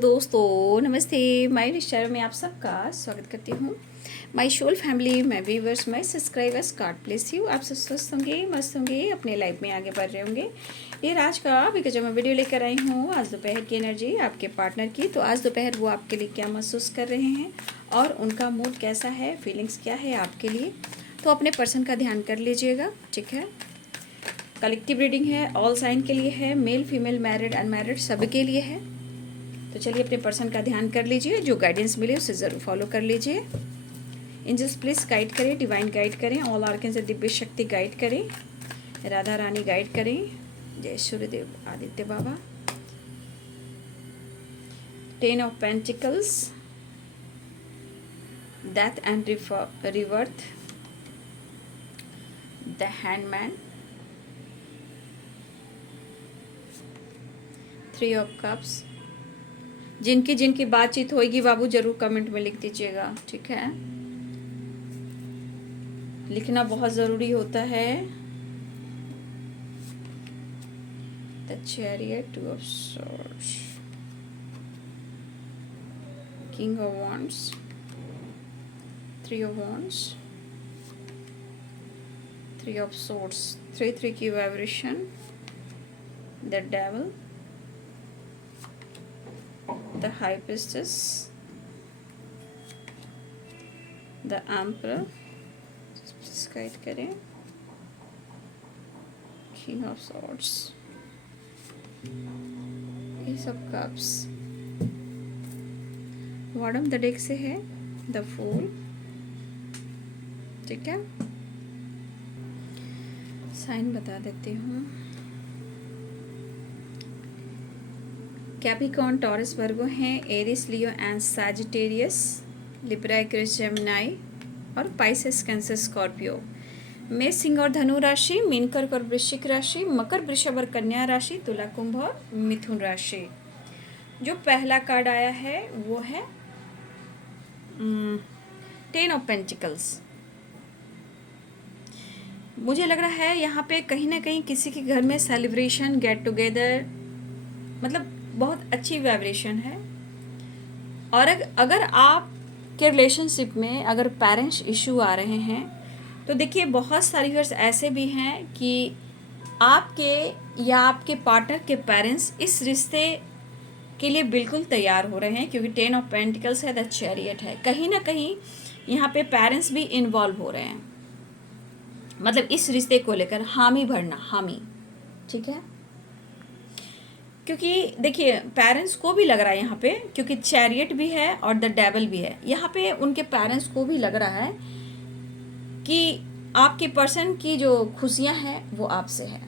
दोस्तों, नमस्ते। माय विचारों में आप सबका स्वागत करती हूँ। My soul family, my viewers, my subscribers, God bless you. आप सब स्वस्थ होंगे, मस्त होंगे, अपने लाइफ में आगे बढ़ रहे होंगे। ये आज का बिकॉज मैं वीडियो लेकर आई हूँ आज दोपहर की एनर्जी आपके पार्टनर की। तो आज दोपहर वो आपके लिए क्या महसूस कर रहे हैं और उनका मूड कैसा है, फीलिंग्स क्या है आपके लिए, तो अपने पर्सन का ध्यान कर लीजिएगा। ठीक है, कलेक्टिव रीडिंग है, ऑल साइन के लिए है, मेल फीमेल मैरिड अनमैरिड सभी के लिए है। तो चलिए अपने पर्सन का ध्यान कर लीजिए, जो गाइडेंस मिले उसे ज़रूर फॉलो कर लीजिए। एंजल्स प्लीज़ गाइड करें, डिवाइन गाइड करें, ऑल आर्कन से दिव्य शक्ति गाइड करें, राधा रानी गाइड करें। जय सूर्यदेव आदित्य बाबा। 10 of pentacles, death and रिवर्थ, the handman, 3 of cups. जिनकी जिनकी बातचीत होगी बाबू जरूर कमेंट में लिख दीजिएगा। ठीक है, लिखना बहुत ज़रूरी होता है। The chariot, 2 of swords, king of wands, 3 of wands, 3 of swords, 3 की vibration, the devil, the high priestess, the emperor, please guide करें, king of swords, ace of cups, bottom the deck से है the fool। ठीक है, sign बता देती हूँ। Capricorn, Taurus, Virgo हैं, Aries, Leo and Sagittarius, Libra, Aquarius, Gemini और पाइसेस, कैंसर, स्कॉर्पियो। मेष, सिंह और धनु राशि, मीन, कर्क और वृश्चिक राशि, मकर, वृषभ और कन्या राशि, तुला, कुंभ और मिथुन राशि। जो पहला कार्ड आया है वो है 10 ऑफ पेंटिकल्स। मुझे लग रहा है यहाँ पे कहीं ना कहीं किसी के घर में सेलिब्रेशन, गेट टुगेदर, मतलब बहुत अच्छी वाइब्रेशन है। और अगर आप के रिलेशनशिप में अगर पेरेंट्स इशू आ रहे हैं तो देखिए बहुत सारी वर्ष ऐसे भी हैं कि आपके या आपके पार्टनर के पेरेंट्स इस रिश्ते के लिए बिल्कुल तैयार हो रहे हैं, क्योंकि 10 ऑफ पेंटिकल्स है, द चैरियट है। कहीं ना कहीं यहाँ पे पेरेंट्स भी इन्वॉल्व हो रहे हैं, मतलब इस रिश्ते को लेकर हामी भरना, हामी। ठीक है, क्योंकि देखिए पेरेंट्स को भी लग रहा है यहाँ पे, क्योंकि चैरियट भी है और द डेविल भी है। यहाँ पे उनके पेरेंट्स को भी लग रहा है कि आपके पर्सन की जो खुशियाँ हैं वो आपसे है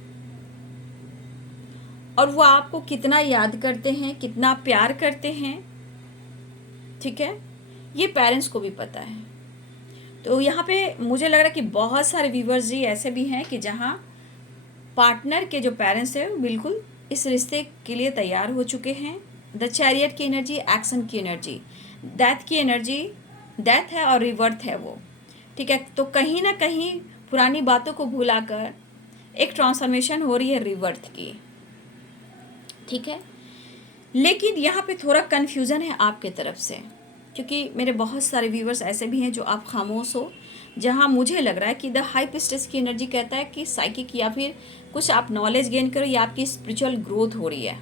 और वो आपको कितना याद करते हैं, कितना प्यार करते हैं। ठीक है, ये पेरेंट्स को भी पता है। तो यहाँ पे मुझे लग रहा है कि बहुत सारे व्यूवर्स जी ऐसे भी हैं कि जहाँ पार्टनर के जो पेरेंट्स हैं बिल्कुल इस रिश्ते के लिए तैयार हो चुके हैं। द चैरियट की एनर्जी, एक्शन की एनर्जी, डेथ की एनर्जी, डेथ है और रिवर्थ है वो। ठीक है, तो कहीं ना कहीं पुरानी बातों को भुलाकर एक ट्रांसफॉर्मेशन हो रही है रिवर्थ की। ठीक है, लेकिन यहाँ पे थोड़ा कन्फ्यूज़न है आपके तरफ से, क्योंकि मेरे बहुत सारे व्यूवर्स ऐसे भी हैं जो आप खामोश हो, जहाँ मुझे लग रहा है कि द हाई प्रिस्टेस की एनर्जी कहता है कि साइकिक या फिर कुछ आप नॉलेज गेन करो या आपकी स्पिरिचुअल ग्रोथ हो रही है।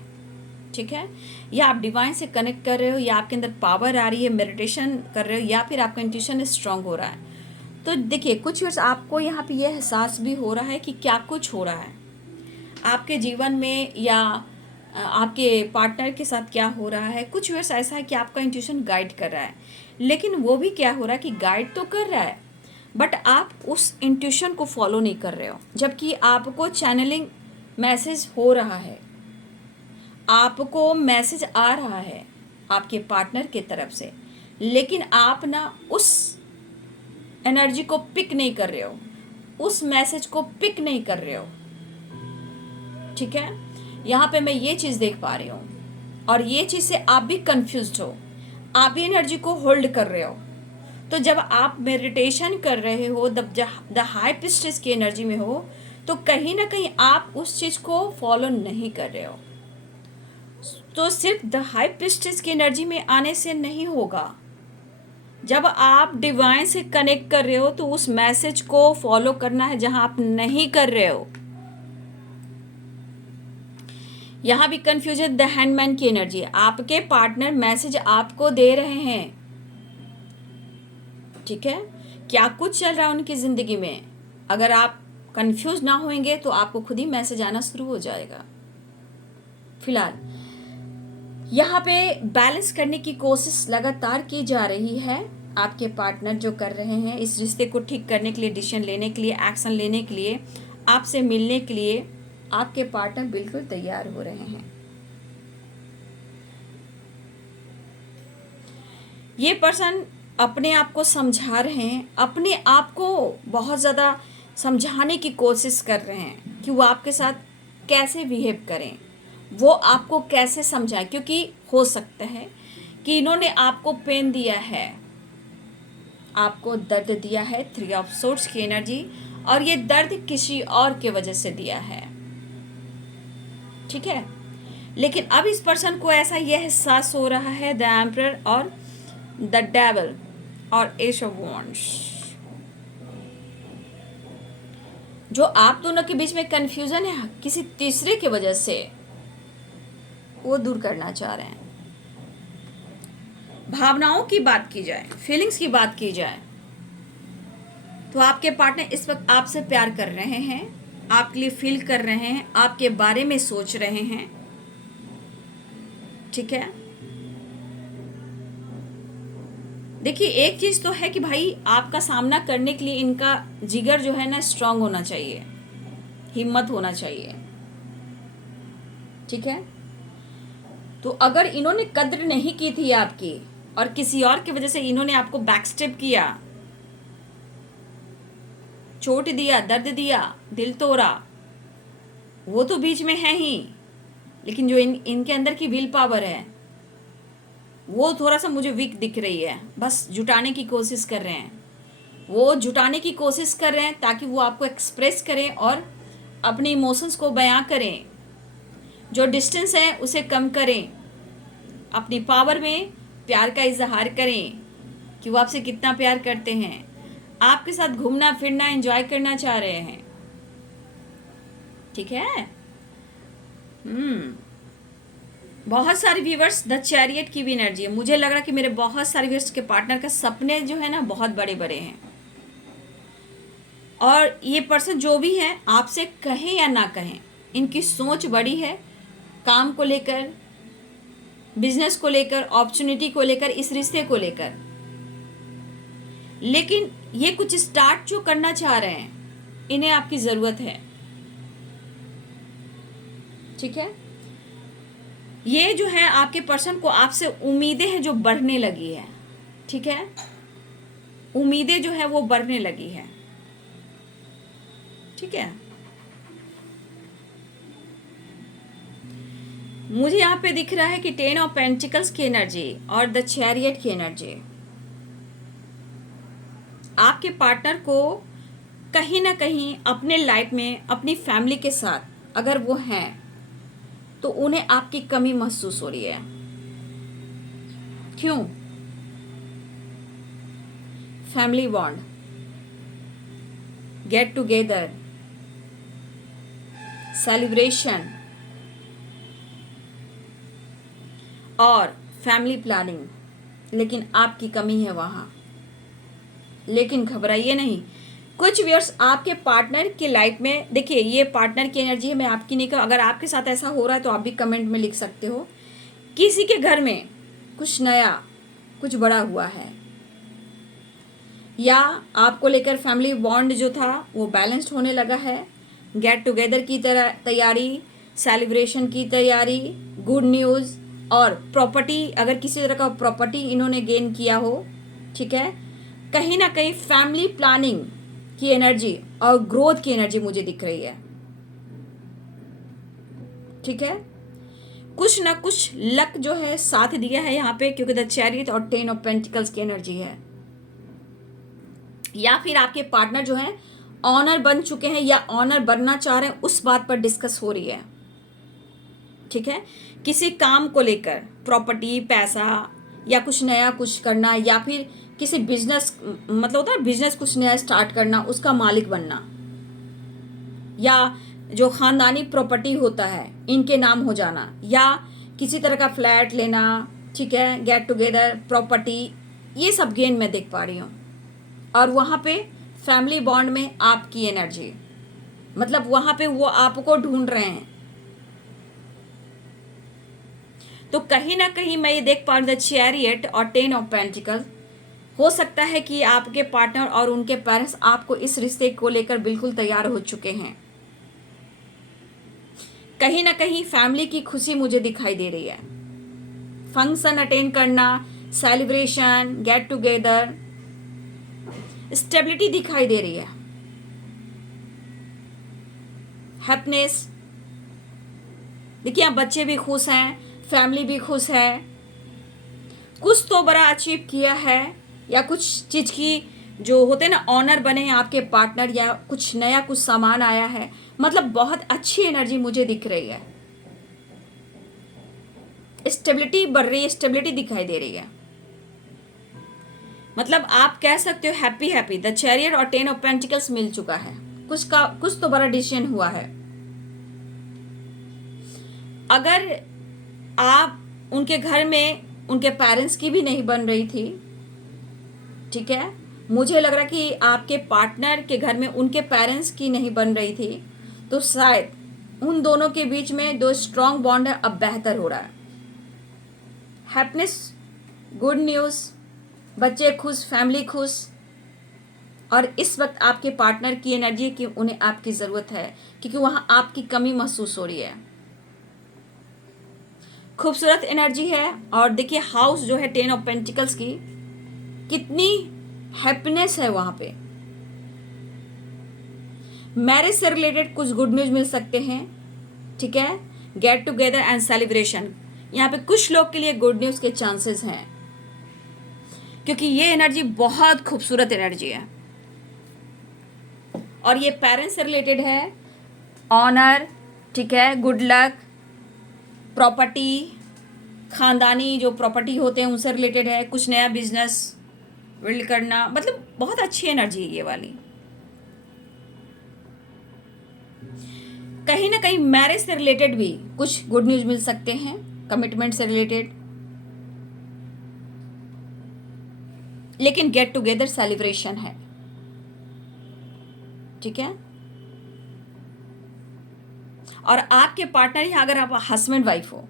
ठीक है, या आप डिवाइन से कनेक्ट कर रहे हो, या आपके अंदर पावर आ रही है, मेडिटेशन कर रहे हो, या फिर आपका इंट्यूशन स्ट्रांग हो रहा है। तो देखिए कुछ वर्ष आपको यहाँ पे यह एहसास भी हो रहा है कि क्या कुछ हो रहा है आपके जीवन में, या आपके पार्टनर के साथ क्या हो रहा है। कुछ वर्ष ऐसा है कि आपका इंट्यूशन गाइड कर रहा है, लेकिन वो भी क्या हो रहा है कि गाइड तो कर रहा है बट आप उस इंट्यूशन को फॉलो नहीं कर रहे हो, जबकि आपको चैनलिंग मैसेज हो रहा है, आपको मैसेज आ रहा है आपके पार्टनर की तरफ से, लेकिन आप ना उस एनर्जी को पिक नहीं कर रहे हो, उस मैसेज को पिक नहीं कर रहे हो। ठीक है, यहाँ पे मैं ये चीज़ देख पा रही हूँ और ये चीज़ से आप भी कंफ्यूज्ड हो, आप भी एनर्जी को होल्ड कर रहे हो। तो जब आप मेडिटेशन कर रहे हो, द हाई प्रिस्टेस की एनर्जी में हो, तो कहीं ना कहीं आप उस चीज़ को फॉलो नहीं कर रहे हो। तो सिर्फ द हाई प्रिस्टेस की एनर्जी में आने से नहीं होगा। जब आप डिवाइन से कनेक्ट कर रहे हो तो उस मैसेज को फॉलो करना है जहां आप नहीं कर रहे हो। यहां भी कंफ्यूजन द हैंडमैन की एनर्जी, आपके पार्टनर मैसेज आपको दे रहे हैं, ठीक है, क्या कुछ चल रहा है उनकी जिंदगी में। अगर आप कंफ्यूज ना होंगे तो आपको खुद ही मैसेज आना शुरू हो जाएगा। फिलहाल यहाँ पे बैलेंस करने की कोशिश लगातार की जा रही है। आपके पार्टनर जो कर रहे हैं इस रिश्ते को ठीक करने के लिए, डिसीजन लेने के लिए, एक्शन लेने के लिए, आपसे मिलने के लिए आपके पार्टनर बिल्कुल तैयार हो रहे हैं। ये पर्सन अपने आप को समझा रहे हैं, अपने आप को बहुत ज़्यादा समझाने की कोशिश कर रहे हैं कि वो आपके साथ कैसे बिहेव करें, वो आपको कैसे समझाएं, क्योंकि हो सकता है कि इन्होंने आपको पेन दिया है, आपको दर्द दिया है, 3 ऑफ सोर्ड्स की एनर्जी, और ये दर्द किसी और के वजह से दिया है, ठीक है। लेकिन अब इस पर्सन को ऐसा यह एहसास हो रहा है, द एम्परर और द डेविल और एस ऑफ वॉन्ड्स, जो आप दोनों के बीच में कंफ्यूजन है किसी तीसरे की वजह से, वो दूर करना चाह रहे हैं। भावनाओं की बात की जाए, फीलिंग्स की बात की जाए, तो आपके पार्टनर इस वक्त आपसे प्यार कर रहे हैं, आपके लिए फील कर रहे हैं, आपके बारे में सोच रहे हैं, ठीक है। देखिए एक चीज तो है कि भाई आपका सामना करने के लिए इनका जिगर जो है ना स्ट्रांग होना चाहिए, हिम्मत होना चाहिए, ठीक है। तो अगर इन्होंने कद्र नहीं की थी आपकी और किसी और की वजह से इन्होंने आपको बैकस्टेप किया, चोट दिया, दर्द दिया, दिल तोड़ा, वो तो बीच में है ही, लेकिन जो इनके अंदर की विल पावर है वो थोड़ा सा मुझे वीक दिख रही है। बस जुटाने की कोशिश कर रहे हैं, वो जुटाने की कोशिश कर रहे हैं ताकि वो आपको एक्सप्रेस करें और अपने इमोशंस को बयां करें, जो डिस्टेंस है उसे कम करें, अपनी पावर में प्यार का इजहार करें कि वो आपसे कितना प्यार करते हैं, आपके साथ घूमना फिरना एंजॉय करना चाह रहे हैं, ठीक है। बहुत सारे व्यूवर्स द चैरियट की भी एनर्जी है। मुझे लग रहा कि मेरे बहुत सारे व्यूवर्स के पार्टनर का सपने जो है ना बहुत बड़े बड़े हैं, और ये पर्सन जो भी है आपसे कहें या ना कहें, इनकी सोच बड़ी है, काम को लेकर, बिजनेस को लेकर, अपॉर्चुनिटी को लेकर, इस रिश्ते को लेकर। लेकिन ये कुछ स्टार्ट जो करना चाह रहे हैं, इन्हें आपकी जरूरत है, ठीक है। ये जो है आपके पर्सन को आपसे उम्मीदें हैं जो बढ़ने लगी है, ठीक है, उम्मीदें जो है वो बढ़ने लगी है, ठीक है। मुझे यहाँ पे दिख रहा है कि 10 ऑफ पेंटिकल्स की एनर्जी और द चैरियट की एनर्जी आपके पार्टनर को कहीं ना कहीं अपने लाइफ में अपनी फैमिली के साथ अगर वो हैं तो उन्हें आपकी कमी महसूस हो रही है। क्यों? Family bond, get together, celebration और फैमिली प्लानिंग, लेकिन आपकी कमी है वहां। लेकिन घबराइए नहीं, कुछ व्यूअर्स आपके पार्टनर की लाइफ में, देखिए ये पार्टनर की एनर्जी है, मैं आपकी नहीं कहूँ, अगर आपके साथ ऐसा हो रहा है तो आप भी कमेंट में लिख सकते हो। किसी के घर में कुछ नया, कुछ बड़ा हुआ है, या आपको लेकर फैमिली बॉन्ड जो था वो बैलेंस्ड होने लगा है, गेट टुगेदर की तरह तैयारी, सेलिब्रेशन की तैयारी, गुड न्यूज़, और प्रॉपर्टी, अगर किसी तरह का प्रॉपर्टी इन्होंने गेन किया हो, ठीक है। कहीं ना कहीं फैमिली प्लानिंग की एनर्जी और ग्रोथ की एनर्जी मुझे दिख रही है, ठीक है। कुछ ना कुछ लक जो है साथ दिया है यहाँ पे, क्योंकि द चैरियट और 10 ऑफ पेंटिकल्स की एनर्जी है। या फिर आपके पार्टनर जो है ऑनर बन चुके हैं या ऑनर बनना चाह रहे हैं, उस बात पर डिस्कस हो रही है, ठीक है, किसी काम को लेकर, प्रॉपर्टी, पैसा, या कुछ नया कुछ करना, या फिर किसी बिजनेस, मतलब होता है बिजनेस कुछ नया स्टार्ट करना, उसका मालिक बनना, या जो खानदानी प्रॉपर्टी होता है इनके नाम हो जाना, या किसी तरह का फ्लैट लेना, ठीक है, गेट टुगेदर, प्रॉपर्टी, ये सब गेन मैं देख पा रही हूँ। और वहाँ पे फैमिली बॉन्ड में आपकी एनर्जी, मतलब वहाँ पे वो आपको ढूंढ रहे हैं। तो कहीं ना कहीं मैं ये देख पा रही हूँ, द चैरियट और 10 ऑफ पेंटिकल, हो सकता है कि आपके पार्टनर और उनके पेरेंट्स आपको इस रिश्ते को लेकर बिल्कुल तैयार हो चुके हैं। कहीं ना कहीं फैमिली की खुशी मुझे दिखाई दे रही है, फंक्शन अटेंड करना, सेलिब्रेशन, गेट टुगेदर, स्टेबिलिटी दिखाई दे रही है, हैप्पीनेस। देखिए आप बच्चे भी खुश हैं, फैमिली भी खुश है, कुछ तो बड़ा अचीव किया है, या कुछ चीज की जो होते हैं ना ऑनर बने हैं आपके पार्टनर, या कुछ नया कुछ सामान आया है, मतलब बहुत अच्छी एनर्जी मुझे दिख रही है। स्टेबिलिटी बढ़ रही है, स्टेबिलिटी दिखाई दे रही है, मतलब आप कह सकते हो हैप्पी हैप्पी। द चैरियट और 10 ऑफ पेंटिकल्स मिल चुका है, कुछ तो बड़ा डिसीजन हुआ है। अगर आप उनके घर में उनके पेरेंट्स की भी नहीं बन रही थी, ठीक है, मुझे लग रहा कि आपके पार्टनर के घर में उनके पेरेंट्स की नहीं बन रही थी, तो शायद उन दोनों के बीच में जो स्ट्रॉन्ग बॉन्ड है अब बेहतर हो रहा है। हैप्पीनेस, गुड न्यूज़, बच्चे खुश, फैमिली खुश। और इस वक्त आपके पार्टनर की एनर्जी की उन्हें आपकी ज़रूरत है, क्योंकि वहाँ आपकी कमी महसूस हो रही है। खूबसूरत एनर्जी है। और देखिए हाउस जो है 10 ऑफ पेंटिकल्स की, कितनी हैप्पीनेस है वहाँ पे। मैरिज से रिलेटेड कुछ गुड न्यूज़ मिल सकते हैं, ठीक है, गेट टुगेदर एंड सेलिब्रेशन, यहाँ पे कुछ लोग के लिए गुड न्यूज़ के चांसेस हैं, क्योंकि ये एनर्जी बहुत खूबसूरत एनर्जी है। और ये पेरेंट्स से रिलेटेड है, ऑनर, ठीक है, गुड लक, प्रॉपर्टी, खानदानी जो प्रॉपर्टी होते हैं उनसे रिलेटेड है, कुछ नया बिजनेस बिल्ड करना, मतलब बहुत अच्छी एनर्जी है ये वाली। कहीं ना कहीं मैरिज से रिलेटेड भी कुछ गुड न्यूज़ मिल सकते हैं, कमिटमेंट से रिलेटेड, लेकिन गेट टुगेदर सेलिब्रेशन है, ठीक है। और आपके पार्टनर ही, अगर आप हस्बैंड वाइफ हो,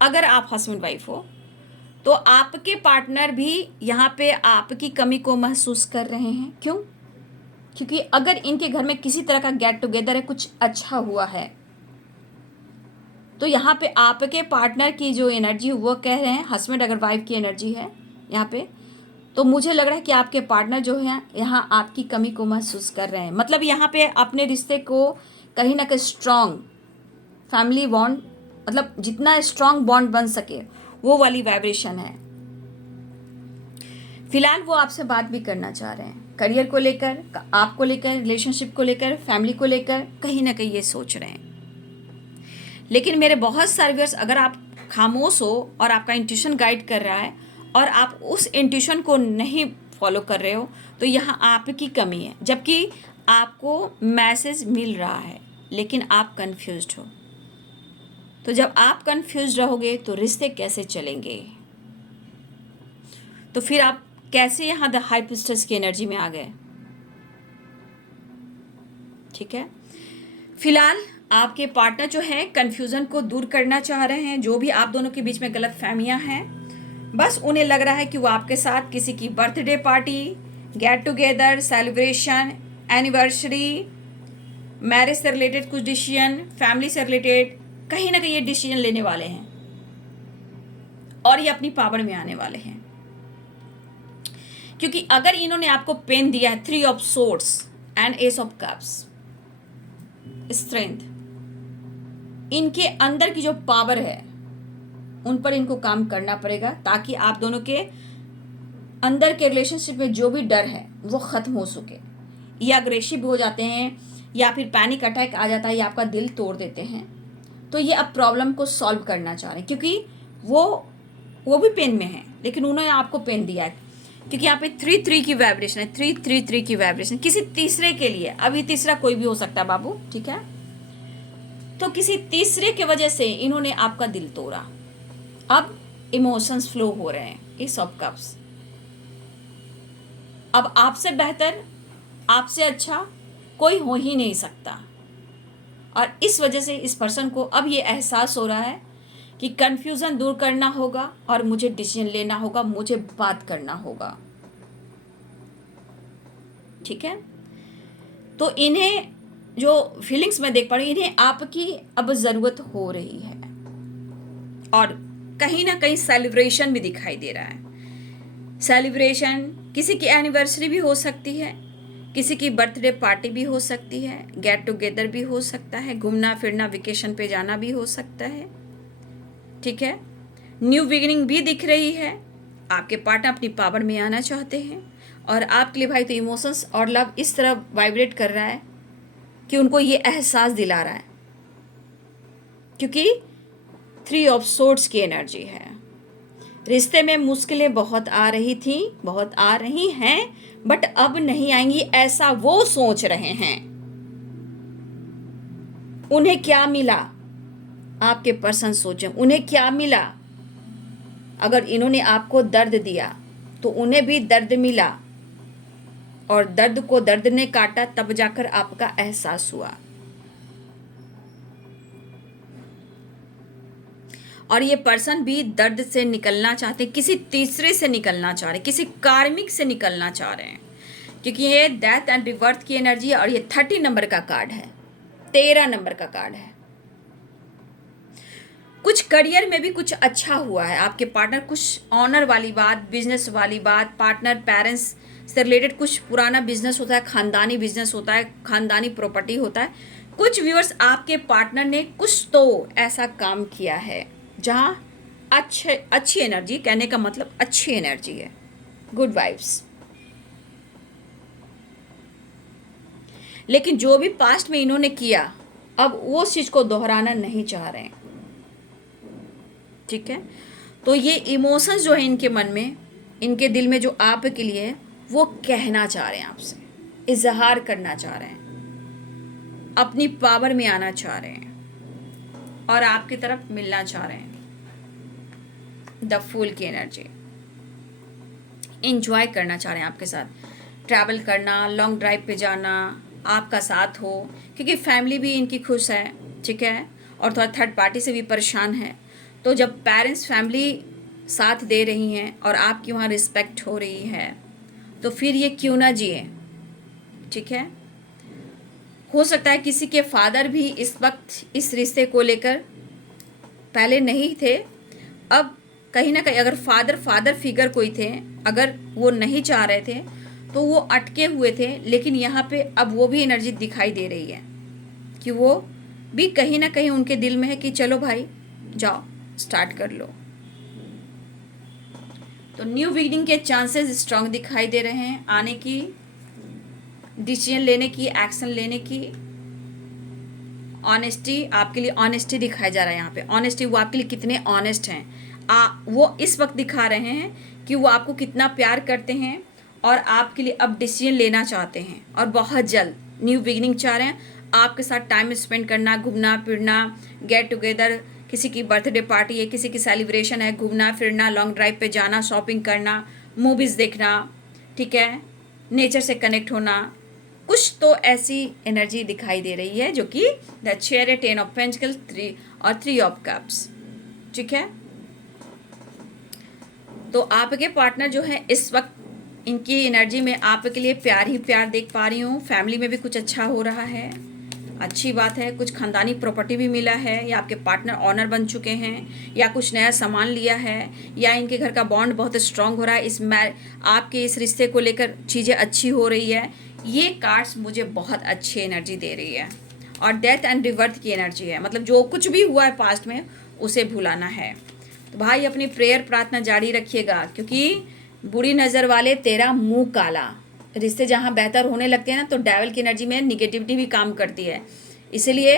अगर आप हस्बैंड वाइफ हो, तो आपके पार्टनर भी यहाँ पे आपकी कमी को महसूस कर रहे हैं। क्यों? क्योंकि अगर इनके घर में किसी तरह का गेट टुगेदर है, कुछ अच्छा हुआ है, तो यहाँ पे आपके पार्टनर की जो एनर्जी वो कह रहे हैं, हस्बैंड अगर वाइफ की एनर्जी है यहाँ पे, तो मुझे लग रहा है कि आपके पार्टनर जो है यहाँ आपकी कमी को महसूस कर रहे हैं। मतलब यहाँ पे अपने रिश्ते को कहीं ना कहीं स्ट्रॉन्ग फैमिली बॉन्ड, मतलब जितना स्ट्रॉन्ग बॉन्ड बन सके वो वाली वाइब्रेशन है। फिलहाल वो आपसे बात भी करना चाह रहे हैं, करियर को लेकर, आपको लेकर, रिलेशनशिप को लेकर, फैमिली को लेकर, कहीं ना कहीं ये सोच रहे हैं। लेकिन मेरे बहुत सारे व्यूअर्स, अगर आप खामोश हो और आपका इंट्यूशन गाइड कर रहा है और आप उस इंट्यूशन को नहीं फॉलो कर रहे हो, तो यहाँ आपकी कमी है। जबकि आपको मैसेज मिल रहा है लेकिन आप कंफ्यूज्ड हो। तो जब आप कंफ्यूज रहोगे तो रिश्ते कैसे चलेंगे? तो फिर आप कैसे यहाँ द हाई प्रिस्टेस की एनर्जी में आ गए? ठीक है, फिलहाल आपके पार्टनर जो है कंफ्यूजन को दूर करना चाह रहे हैं। जो भी आप दोनों के बीच में गलत फहमियाँ हैं, बस उन्हें लग रहा है कि वो आपके साथ किसी की birthday party, get together, celebration, anniversary, marriage से रिलेटेड कुछ डिसीजन, फैमिली से रिलेटेड, कहीं ना कहीं ये डिसीजन लेने वाले हैं और ये अपनी पावर में आने वाले हैं। क्योंकि अगर इन्होंने आपको पेन दिया है, 3 of swords and S of cups, strength, इनके अंदर की जो पावर है उन पर इनको काम करना पड़ेगा, ताकि आप दोनों के अंदर के रिलेशनशिप में जो भी डर है वो ख़त्म हो सके। ये अग्रेसिव हो जाते हैं या फिर पैनिक अटैक आ जाता है या आपका दिल तोड़ देते हैं, तो ये अब प्रॉब्लम को सॉल्व करना चाह रहे हैं, क्योंकि वो भी पेन में है, लेकिन उन्होंने आपको पेन दिया है, क्योंकि यहाँ पे 3-3 की वाइब्रेशन है, 3-3-3 की वाइब्रेशन किसी तीसरे के लिए। अब ये तीसरा कोई भी हो सकता है बाबू, ठीक है। तो किसी तीसरे के वजह से इन्होंने आपका दिल तोड़ा। अब इमोशंस फ्लो हो रहे हैं, एस ऑफ कप्स। अब आपसे बेहतर, आपसे अच्छा कोई हो ही नहीं सकता, और इस वजह से इस पर्सन को अब ये एहसास हो रहा है कि कन्फ्यूज़न दूर करना होगा और मुझे डिसीजन लेना होगा, मुझे बात करना होगा, ठीक है। तो इन्हें जो फीलिंग्स मैं देख पा रही हूँ, इन्हें आपकी अब ज़रूरत हो रही है, और कहीं ना कहीं सेलिब्रेशन भी दिखाई दे रहा है। सेलिब्रेशन किसी की एनिवर्सरी भी हो सकती है, किसी की बर्थडे पार्टी भी हो सकती है, गेट टुगेदर भी हो सकता है, घूमना फिरना वेकेशन पे जाना भी हो सकता है, ठीक है। न्यू बिगिनिंग भी दिख रही है। आपके पार्टनर अपनी पावर में आना चाहते हैं, और आपके लिए भाई तो इमोशंस और लव इस तरह वाइब्रेट कर रहा है कि उनको ये एहसास दिला रहा है, क्योंकि 3 ऑफ सोर्ड्स की एनर्जी है। रिश्ते में मुश्किलें बहुत आ रही थी, बहुत आ रही हैं, बट अब नहीं आएंगी ऐसा वो सोच रहे हैं। उन्हें क्या मिला, आपके पर्सन सोचें उन्हें क्या मिला। अगर इन्होंने आपको दर्द दिया तो उन्हें भी दर्द मिला, और दर्द को दर्द ने काटा, तब जाकर आपका एहसास हुआ। और ये पर्सन भी दर्द से निकलना चाहते, किसी तीसरे से निकलना चाह रहे, किसी कार्मिक से निकलना चाह रहे हैं, क्योंकि ये डेथ एंड रिबर्थ की एनर्जी है, और ये 30 नंबर का कार्ड है, 13 नंबर का कार्ड है। कुछ करियर में भी कुछ अच्छा हुआ है। आपके पार्टनर कुछ ऑनर वाली बात, बिजनेस वाली बात, पार्टनर पेरेंट्स से रिलेटेड कुछ पुराना बिजनेस होता है, खानदानी बिजनेस होता है, खानदानी प्रॉपर्टी होता है। कुछ व्यूअर्स आपके पार्टनर ने कुछ तो ऐसा काम किया है जहाँ अच्छी एनर्जी, कहने का मतलब अच्छी एनर्जी है, गुड वाइब्स। लेकिन जो भी पास्ट में इन्होंने किया, अब वो चीज़ को दोहराना नहीं चाह रहे हैं, ठीक है। तो ये इमोशंस जो है इनके मन में, इनके दिल में, जो आपके लिए वो कहना चाह रहे हैं, आपसे इजहार करना चाह रहे हैं, अपनी पावर में आना चाह रहे हैं, और आपकी तरफ मिलना चाह रहे हैं। द फूल की एनर्जी, इंजॉय करना चाह रहे हैं आपके साथ, ट्रैवल करना, लॉन्ग ड्राइव पे जाना, आपका साथ हो, क्योंकि फैमिली भी इनकी खुश है, ठीक है, और थोड़ा थर्ड पार्टी से भी परेशान है। तो जब पेरेंट्स फैमिली साथ दे रही हैं और आपकी वहाँ रिस्पेक्ट हो रही है, तो फिर ये क्यों ना जिए, ठीक है। हो सकता है किसी के फादर भी इस वक्त इस रिश्ते को लेकर, पहले नहीं थे, अब कहीं ना कहीं अगर फादर फिगर कोई थे, अगर वो नहीं चाह रहे थे तो वो अटके हुए थे, लेकिन यहाँ पे अब वो भी एनर्जी दिखाई दे रही है कि वो भी कहीं ना कहीं उनके दिल में है कि चलो भाई जाओ, स्टार्ट कर लो। तो न्यू बिगिनिंग के चांसेस स्ट्रांग दिखाई दे रहे हैं, आने की, डिसीजन लेने की, एक्शन लेने की। ऑनेस्टी, आपके लिए ऑनेस्टी दिखाया जा रहा है यहाँ पे। ऑनेस्टी, वो आपके लिए कितने ऑनेस्ट हैं, वो इस वक्त दिखा रहे हैं कि वो आपको कितना प्यार करते हैं, और आपके लिए अब डिसीजन लेना चाहते हैं, और बहुत जल्द न्यू बिगिनिंग चाह रहे हैं। आपके साथ टाइम स्पेंड करना, घूमना फिरना, गेट टुगेदर, किसी की बर्थडे पार्टी है, किसी की सेलिब्रेशन है, घूमना फिरना, लॉन्ग ड्राइव पे जाना, शॉपिंग करना, मूवीज़ देखना, ठीक है, नेचर से कनेक्ट होना, कुछ तो ऐसी एनर्जी दिखाई दे रही है, जो कि द चेयर, 10 ऑफ पेंटिकल्स, 3 और 3 ऑफ कप्स, ठीक है। तो आपके पार्टनर जो है इस वक्त, इनकी एनर्जी में आपके लिए प्यार ही प्यार देख पा रही हूँ। फैमिली में भी कुछ अच्छा हो रहा है, अच्छी बात है। कुछ खानदानी प्रॉपर्टी भी मिला है, या आपके पार्टनर ऑनर बन चुके हैं, या कुछ नया सामान लिया है, या इनके घर का बॉन्ड बहुत स्ट्रांग हो रहा है। आपके इस रिश्ते को लेकर चीज़ें अच्छी हो रही है। ये कार्ड्स मुझे बहुत अच्छी एनर्जी दे रही है, और डेथ एंड रिवर्थ की एनर्जी है, मतलब जो कुछ भी हुआ है पास्ट में उसे भुलाना है। तो भाई अपनी प्रेयर प्रार्थना जारी रखिएगा, क्योंकि बुरी नज़र वाले तेरा मुंह काला। रिश्ते जहाँ बेहतर होने लगते हैं ना, तो डेविल की एनर्जी में निगेटिविटी भी काम करती है, इसलिए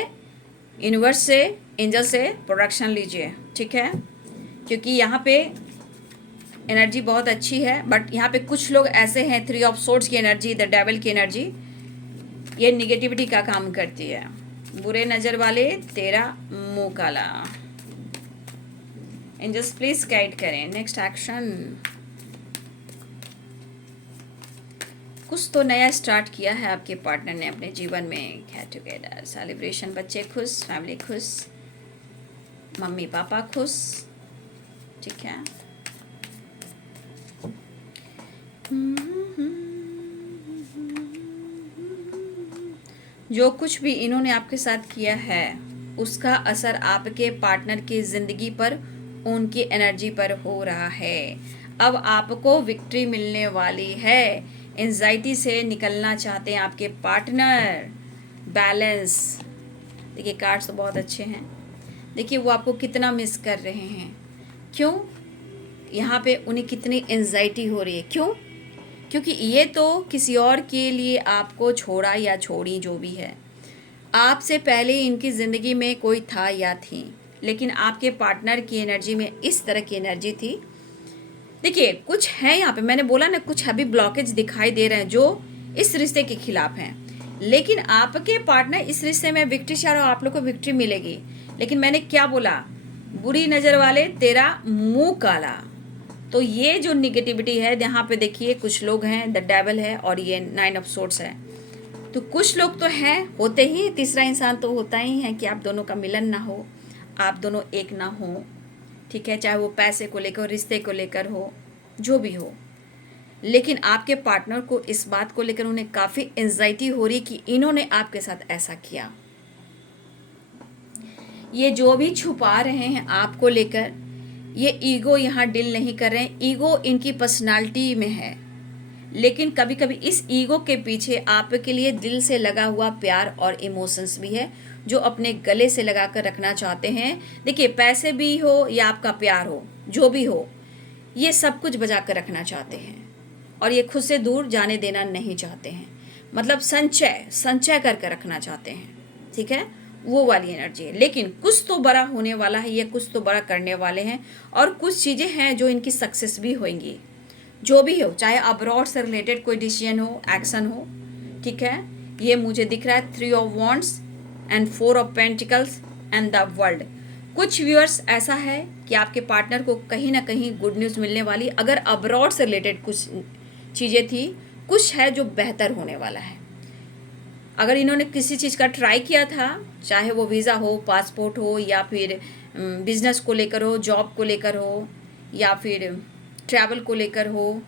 यूनिवर्स से, एंजल से प्रोडक्शन लीजिए, ठीक है, क्योंकि यहाँ पे एनर्जी बहुत अच्छी है। बट यहाँ पे कुछ लोग ऐसे हैं, 3 ऑफ सोर्ड्स की एनर्जी, द डेविल की एनर्जी, ये निगेटिविटी का काम करती है। बुरे नज़र वाले तेरा मुंह काला। एंजल्स प्लीज गाइड करें नेक्स्ट एक्शन। कुछ तो नया स्टार्ट किया है आपके पार्टनर ने अपने जीवन में। गेट टुगेदर, सेलिब्रेशन, बच्चे खुश, फैमिली खुश, मम्मी पापा खुश, ठीक है। जो कुछ भी इन्होंने आपके साथ किया है उसका असर आपके पार्टनर की ज़िंदगी पर, उनकी एनर्जी पर हो रहा है। अब आपको विक्ट्री मिलने वाली है। एंजाइटी से निकलना चाहते हैं आपके पार्टनर। बैलेंस, देखिए कार्ड्स तो बहुत अच्छे हैं। देखिए वो आपको कितना मिस कर रहे हैं। क्यों? यहाँ पे उन्हें कितनी एंजाइटी हो रही है। क्यों? क्योंकि ये तो किसी और के लिए आपको छोड़ा या छोड़ी, जो भी है, आपसे पहले इनकी ज़िंदगी में कोई था या थी, लेकिन आपके पार्टनर की एनर्जी में इस तरह की एनर्जी थी। देखिए कुछ है यहाँ पे, मैंने बोला ना, कुछ अभी ब्लॉकेज दिखाई दे रहे हैं जो इस रिश्ते के खिलाफ हैं, लेकिन आपके पार्टनर इस रिश्ते में विक्ट्री चाह रहे हो, आप लोग को विक्ट्री मिलेगी। लेकिन मैंने क्या बोला? बुरी नज़र वाले तेरा मुंह काला। तो ये जो निगेटिविटी है यहाँ पे देखिए, कुछ लोग हैं, द डेविल है और ये 9 ऑफ सोर्ड्स है। तो कुछ लोग तो हैं, होते ही, तीसरा इंसान तो होता ही है कि आप दोनों का मिलन ना हो, आप दोनों एक ना हो, ठीक है, चाहे वो पैसे को लेकर, रिश्ते को लेकर हो, जो भी हो। लेकिन आपके पार्टनर को इस बात को लेकर उन्हें काफ़ी एंजाइटी हो रही कि इन्होंने आपके साथ ऐसा किया। ये जो भी छुपा रहे हैं आपको लेकर, ये ईगो यहाँ डील नहीं कर रहे हैं। ईगो इनकी पर्सनालिटी में है, लेकिन कभी कभी इस ईगो के पीछे आपके लिए दिल से लगा हुआ प्यार और इमोशंस भी है, जो अपने गले से लगा कर रखना चाहते हैं। देखिए पैसे भी हो या आपका प्यार हो, जो भी हो, ये सब कुछ बचा कर रखना चाहते हैं और ये खुद से दूर जाने देना नहीं चाहते हैं। मतलब संचय करके रखना चाहते हैं, ठीक है, वो वाली एनर्जी है। लेकिन कुछ तो बड़ा होने वाला है, ये कुछ तो बड़ा करने वाले हैं और कुछ चीज़ें हैं जो इनकी सक्सेस भी होंगी, जो भी हो, चाहे अब्रॉड से रिलेटेड कोई डिसीजन हो, एक्शन हो, ठीक है। ये मुझे दिख रहा है 3 of wands and 4 of pentacles and the world. कुछ व्यूअर्स ऐसा है कि आपके पार्टनर को कहीं ना कहीं गुड न्यूज़ मिलने वाली, अगर अब्रॉड से रिलेटेड कुछ चीज़ें थी, कुछ है जो बेहतर होने वाला है। अगर इन्होंने किसी चीज़ का ट्राई किया था, चाहे वो वीज़ा हो, पासपोर्ट हो, या फिर बिजनेस को लेकर हो, जॉब को लेकर हो, या फिर ट्रैवल को लेकर हो,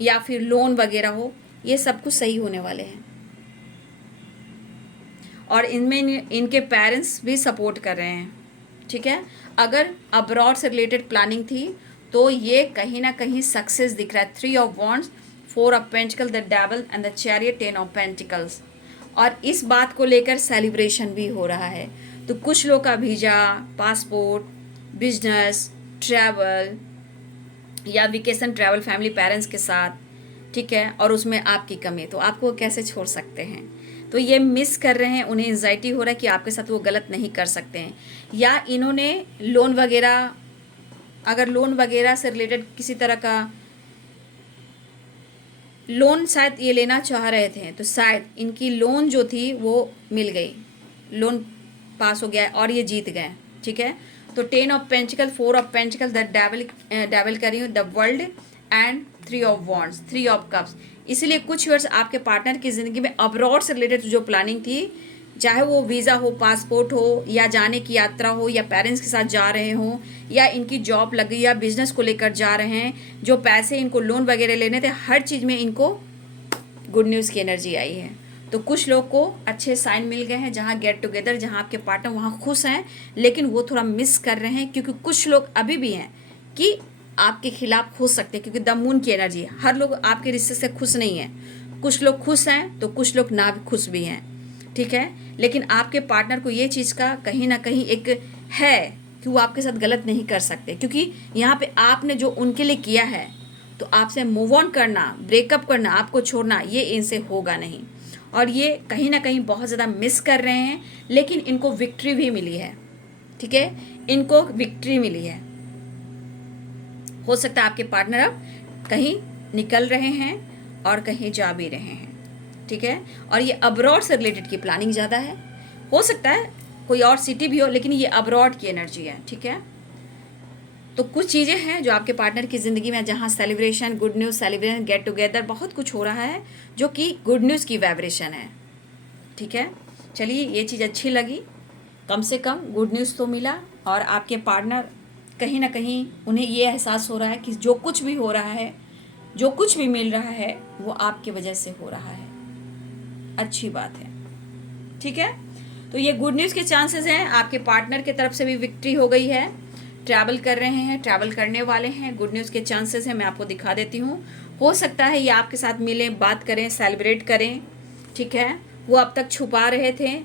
या फिर लोन वगैरह हो, ये सब कुछ सही होने वाले हैं। और इनमें इनके पेरेंट्स भी सपोर्ट कर रहे हैं, ठीक है। अगर अब्रॉड से रिलेटेड प्लानिंग थी तो ये कहीं ना कहीं सक्सेस दिख रहा है। 3 of wands, 4 of pentacle, the devil and the chariot, 10 of pentacles. और इस बात को लेकर सेलिब्रेशन भी हो रहा है। तो कुछ लोग का वीज़ा, पासपोर्ट, बिजनेस, ट्रैवल या वेकेशन ट्रैवल फैमिली पेरेंट्स के साथ, ठीक है, और उसमें आपकी कमी, तो आपको कैसे छोड़ सकते हैं? तो ये मिस कर रहे हैं, उन्हें एंजाइटी हो रहा है कि आपके साथ वो गलत नहीं कर सकते हैं। या इन्होंने लोन वगैरह, अगर लोन वगैरह से रिलेटेड किसी तरह का लोन शायद ये लेना चाह रहे थे, तो शायद इनकी लोन जो थी वो मिल गई, लोन पास हो गया और ये जीत गए, ठीक है। तो 10 of pentacle, 4 of pentacle, the devil कर रही हूँ, the world and 3 of wands, 3 of cups. इसलिए कुछ वर्ष आपके पार्टनर की ज़िंदगी में अब्रॉड से रिलेटेड जो प्लानिंग थी, चाहे वो वीज़ा हो, पासपोर्ट हो, या जाने की यात्रा हो, या पेरेंट्स के साथ जा रहे हों, या इनकी जॉब लग गई, या बिजनेस को लेकर जा रहे हैं, जो पैसे इनको लोन वगैरह लेने थे, हर चीज़ में इनको गुड न्यूज़ की एनर्जी आई है। तो कुछ लोग को अच्छे साइन मिल गए हैं, जहाँ गेट टुगेदर, जहाँ आपके पार्टनर वहाँ खुश हैं, लेकिन वो थोड़ा मिस कर रहे हैं, क्योंकि कुछ लोग अभी भी हैं कि आपके खिलाफ हो सकते हैं, क्योंकि द मून की एनर्जी है। हर लोग आपके रिश्ते से खुश नहीं है, कुछ लोग खुश हैं तो कुछ लोग ना भी खुश भी हैं, ठीक है। लेकिन आपके पार्टनर को ये चीज़ का कहीं ना कहीं एक है कि वो आपके साथ गलत नहीं कर सकते, क्योंकि यहाँ पे आपने जो उनके लिए किया है, तो आपसे मूव ऑन करना, ब्रेकअप करना, आपको छोड़ना, ये इनसे होगा नहीं। और ये कहीं ना कहीं बहुत ज़्यादा मिस कर रहे हैं, लेकिन इनको विक्ट्री भी मिली है। ठीक है, इनको विक्ट्री मिली है। हो सकता है आपके पार्टनर अब कहीं निकल रहे हैं और कहीं जा भी रहे हैं। ठीक है, और ये अब्रॉड से रिलेटेड की प्लानिंग ज़्यादा है। हो सकता है कोई और सिटी भी हो, लेकिन ये अब्रॉड की एनर्जी है। ठीक है, तो कुछ चीज़ें हैं जो आपके पार्टनर की ज़िंदगी में, जहाँ celebration, good news, celebration, get together, बहुत कुछ हो रहा है जो कि गुड न्यूज़ की वाइब्रेशन है। ठीक है, चलिए ये चीज़ अच्छी लगी, कम से कम गुड न्यूज़ तो मिला। और आपके पार्टनर कहीं ना कहीं उन्हें ये एहसास हो रहा है कि जो कुछ भी हो रहा है, जो कुछ भी मिल रहा है, वो आपकी वजह से हो रहा है। अच्छी बात है। ठीक है, तो ये गुड न्यूज़ के चांसेस हैं। आपके पार्टनर की तरफ से भी विक्ट्री हो गई है, ट्रैवल कर रहे हैं, ट्रैवल करने वाले हैं, गुड न्यूज़ के चांसेस हैं। मैं आपको दिखा देती हूँ। हो सकता है ये आपके साथ मिलें, बात करें, सेलिब्रेट करें। ठीक है, वो अब तक छुपा रहे थे,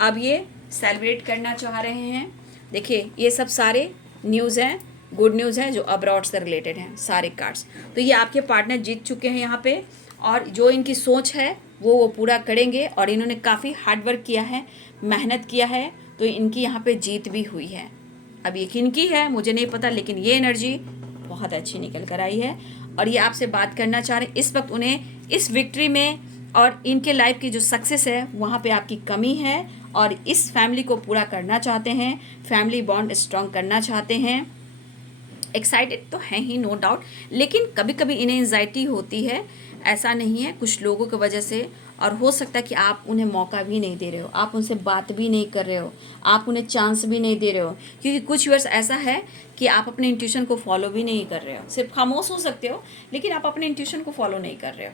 अब ये सेलिब्रेट करना चाह रहे हैं। देखिए ये सब सारे न्यूज़ हैं, गुड न्यूज़ है जो अब्रॉड से रिलेटेड हैं सारे कार्ड्स। तो ये आपके पार्टनर जीत चुके हैं यहाँ पे, और जो इनकी सोच है वो पूरा करेंगे। और इन्होंने काफ़ी हार्डवर्क किया है, मेहनत किया है, तो इनकी यहाँ पे जीत भी हुई है। अब ये किनकी है मुझे नहीं पता, लेकिन ये एनर्जी बहुत अच्छी निकल कर आई है। और ये आपसे बात करना चाह रहे हैं। इस वक्त उन्हें इस विक्ट्री में और इनके लाइफ की जो सक्सेस है वहाँ पे आपकी कमी है, और इस फैमिली को पूरा करना चाहते हैं, फैमिली बॉन्ड स्ट्रॉन्ग करना चाहते हैं। एक्साइटेड तो हैं ही, नो डाउट, लेकिन कभी कभी इन्हें एंजाइटी होती है, ऐसा नहीं है, कुछ लोगों की वजह से। और हो सकता है कि आप उन्हें मौका भी नहीं दे रहे हो, आप उनसे बात भी नहीं कर रहे हो, आप उन्हें चांस भी नहीं दे रहे हो, क्योंकि कुछ व्यूअर्स ऐसा है कि आप अपने इंट्यूशन को फॉलो भी नहीं कर रहे हो। सिर्फ खामोश हो सकते हो, लेकिन आप अपने इंट्यूशन को फॉलो नहीं कर रहे हो।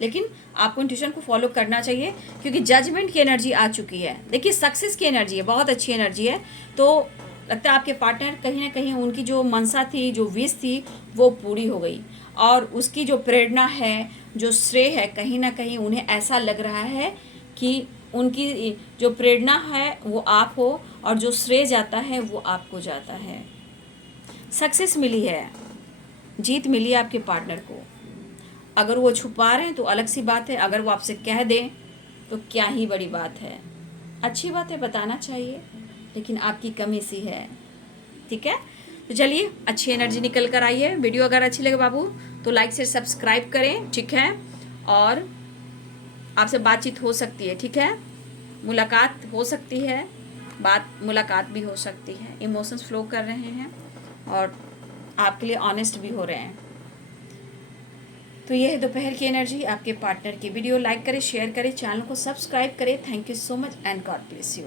लेकिन आपको इंट्यूशन को फॉलो करना चाहिए, क्योंकि जजमेंट की एनर्जी आ चुकी है। देखिए सक्सेस की एनर्जी है, बहुत अच्छी एनर्जी है। तो लगता है आपके पार्टनर कहीं ना कहीं उनकी जो मनसा थी, जो विश थी, वो पूरी हो गई। और उसकी जो प्रेरणा है, जो श्रेय है, कहीं ना कहीं उन्हें ऐसा लग रहा है कि उनकी जो प्रेरणा है वो आप हो, और जो श्रेय जाता है वो आपको जाता है। सक्सेस मिली है, जीत मिली है आपके पार्टनर को। अगर वो छुपा रहे हैं तो अलग सी बात है, अगर वो आपसे कह दें तो क्या ही बड़ी बात है। अच्छी बात है, बताना चाहिए, लेकिन आपकी कमी सी है। ठीक है, तो चलिए अच्छी एनर्जी निकल कर आई है। वीडियो अगर अच्छी लगे बाबू तो लाइक से सब्सक्राइब करें। ठीक है, और आपसे बातचीत हो सकती है। ठीक है, मुलाकात हो सकती है, मुलाकात भी हो सकती है। इमोशंस फ्लो कर रहे हैं और आपके लिए ऑनेस्ट भी हो रहे हैं। तो ये है दोपहर की एनर्जी आपके पार्टनर की। वीडियो लाइक करें, शेयर करें, चैनल को सब्सक्राइब करें। Thank you so much and God bless you.